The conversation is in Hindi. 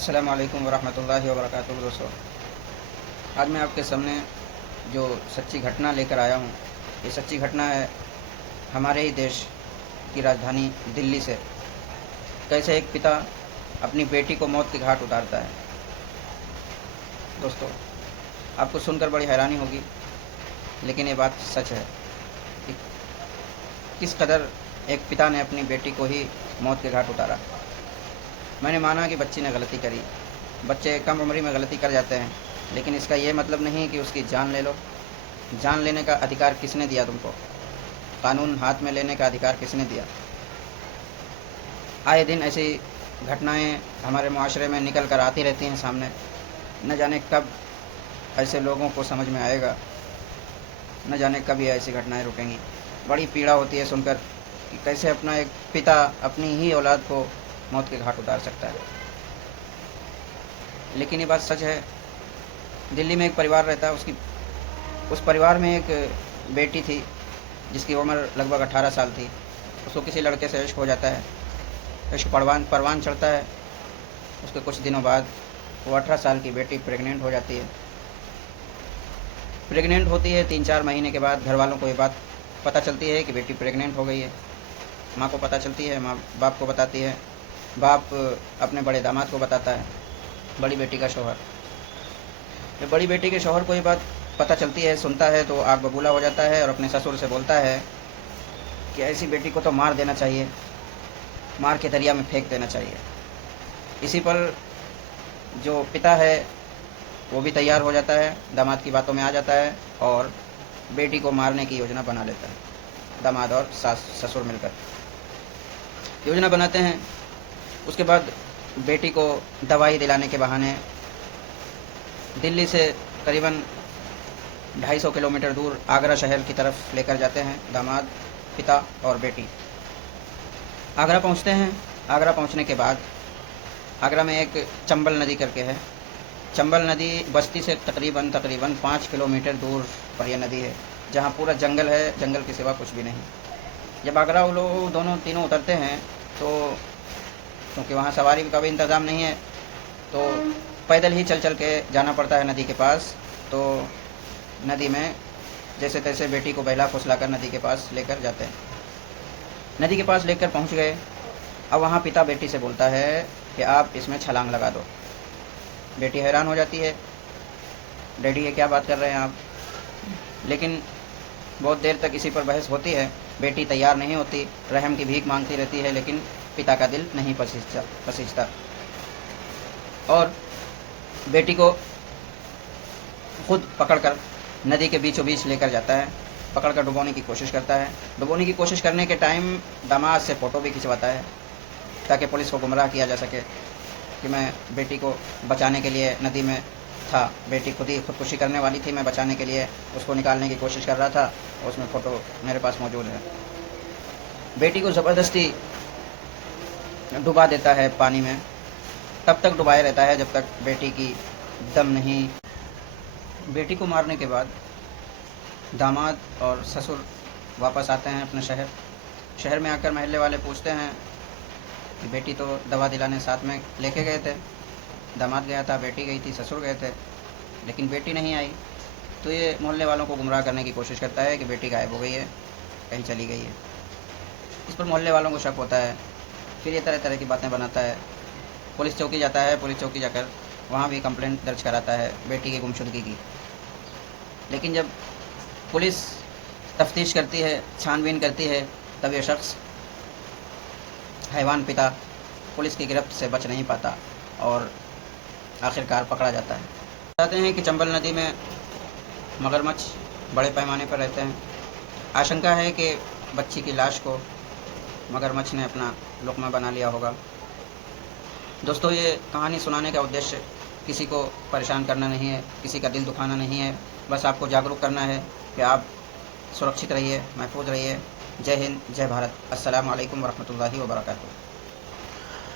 अस्सलामु अलैकुम वरहमतुल्लाहि वबरकातुहू। दोस्तों, आज मैं आपके सामने जो सच्ची घटना लेकर आया हूँ, ये सच्ची घटना है हमारे ही देश की राजधानी दिल्ली से। कैसे एक पिता अपनी बेटी को मौत के घाट उतारता है। दोस्तों, आपको सुनकर बड़ी हैरानी होगी, लेकिन ये बात सच है कि किस कदर एक पिता ने अपनी बेटी को ही मौत के घाट उतारा। मैंने माना कि बच्ची ने गलती करी। बच्चे कम उम्र में गलती कर जाते हैं, लेकिन इसका ये मतलब नहीं कि उसकी जान ले लो। जान लेने का अधिकार किसने दिया तुमको? कानून हाथ में लेने का अधिकार किसने दिया? आए दिन ऐसी घटनाएं हमारे माशरे में निकल कर आती रहती हैं सामने। न जाने कब ऐसे लोगों को समझ में आएगा, न जाने कब ये ऐसी घटनाएं रुकेंगी। बड़ी पीड़ा होती है सुनकर कि कैसे अपना एक पिता अपनी ही औलाद को मौत के घाट उतार सकता है। लेकिन ये बात सच है। दिल्ली में एक परिवार रहता है, उस परिवार में एक बेटी थी जिसकी उम्र लगभग 18 साल थी। उसको किसी लड़के से इश्क हो जाता है, इश्क परवान चढ़ता है। उसके कुछ दिनों बाद वो 18 साल की बेटी प्रेग्नेंट हो जाती है। प्रेग्नेंट होती है 3-4 महीने के बाद घर वालों को ये बात पता चलती है कि बेटी प्रेग्नेंट हो गई है। माँ को पता चलती है, माँ बाप को बताती है, बाप अपने बड़े दामाद को बताता है, बड़ी बेटी का शौहर। जब बड़ी बेटी के शौहर को ये बात पता चलती है, सुनता है, तो आग बबूला हो जाता है और अपने ससुर से बोलता है कि ऐसी बेटी को तो मार देना चाहिए, मार के दरिया में फेंक देना चाहिए। इसी पर जो पिता है वो भी तैयार हो जाता है, दामाद की बातों में आ जाता है और बेटी को मारने की योजना बना लेता है। दामाद और सास ससुर मिलकर योजना बनाते हैं। उसके बाद बेटी को दवाई दिलाने के बहाने दिल्ली से करीबन 250 किलोमीटर दूर आगरा शहर की तरफ लेकर जाते हैं दामाद, पिता और बेटी। आगरा पहुंचते हैं। आगरा पहुंचने के बाद आगरा में एक चंबल नदी करके है। चंबल नदी बस्ती से तकरीबन 5 किलोमीटर दूर पर यह नदी है, जहां पूरा जंगल है, जंगल के सिवा कुछ भी नहीं। जब आगरा वो लोग दोनों तीनों उतरते हैं तो क्योंकि वहाँ सवारी का भी इंतज़ाम नहीं है, तो पैदल ही चल के जाना पड़ता है नदी के पास। तो नदी में जैसे तैसे बेटी को बहला फुसला कर नदी के पास लेकर जाते हैं। नदी के पास लेकर पहुँच गए। अब वहाँ पिता बेटी से बोलता है कि आप इसमें छलांग लगा दो। बेटी हैरान हो जाती है, डैडी ये क्या बात कर रहे हैं आप? लेकिन बहुत देर तक इसी पर बहस होती है। बेटी तैयार नहीं होती, रहम की भीख मांगती रहती है, लेकिन पिता का दिल नहीं पसीजता और बेटी को खुद पकड़कर नदी के बीचों बीच लेकर जाता है। पकड़कर डुबोने की कोशिश करता है। डुबोने की कोशिश करने के टाइम दामाद से फ़ोटो भी खिंचवाता है ताकि पुलिस को गुमराह किया जा सके कि मैं बेटी को बचाने के लिए नदी में था। बेटी खुद ही खुदकुशी करने वाली थी, मैं बचाने के लिए उसको निकालने की कोशिश कर रहा था और उसमें फ़ोटो मेरे पास मौजूद है। बेटी को ज़बरदस्ती डुबा देता है पानी में। तब तक डुबाए रहता है जब तक बेटी की दम नहीं। बेटी को मारने के बाद दामाद और ससुर वापस आते हैं अपने शहर। शहर में आकर महल्ले वाले पूछते हैं कि बेटी तो दवा दिलाने साथ में लेके गए थे, दामाद गया था, बेटी गई थी, ससुर गए थे, लेकिन बेटी नहीं आई। तो ये मोहल्ले वालों को गुमराह करने की कोशिश करता है कि बेटी गायब हो गई है, कहीं चली गई है। इस पर मोहल्ले वालों को शक होता है। फिर ये तरह तरह की बातें बनाता है। पुलिस चौकी जाता है। पुलिस चौकी जाकर वहाँ भी कंप्लेंट दर्ज कराता है बेटी की गुमशुदगी की। लेकिन जब पुलिस तफ्तीश करती है, छानबीन करती है, तब यह शख्स हैवान पिता पुलिस की गिरफ्त से बच नहीं पाता और आखिरकार पकड़ा जाता है। बताते हैं कि चंबल नदी में मगरमच्छ बड़े पैमाने पर रहते हैं। आशंका है कि बच्ची की लाश को मगरमच्छ ने अपना लुक़मा बना लिया होगा। दोस्तों, ये कहानी सुनाने का उद्देश्य किसी को परेशान करना नहीं है, किसी का दिल दुखाना नहीं है। बस आपको जागरूक करना है कि आप सुरक्षित रहिए, महफूज रहिए। जय हिंद, जय भारत। अस्सलामु अलैकुम वरहमतुल्लाहि वबरकातुहू।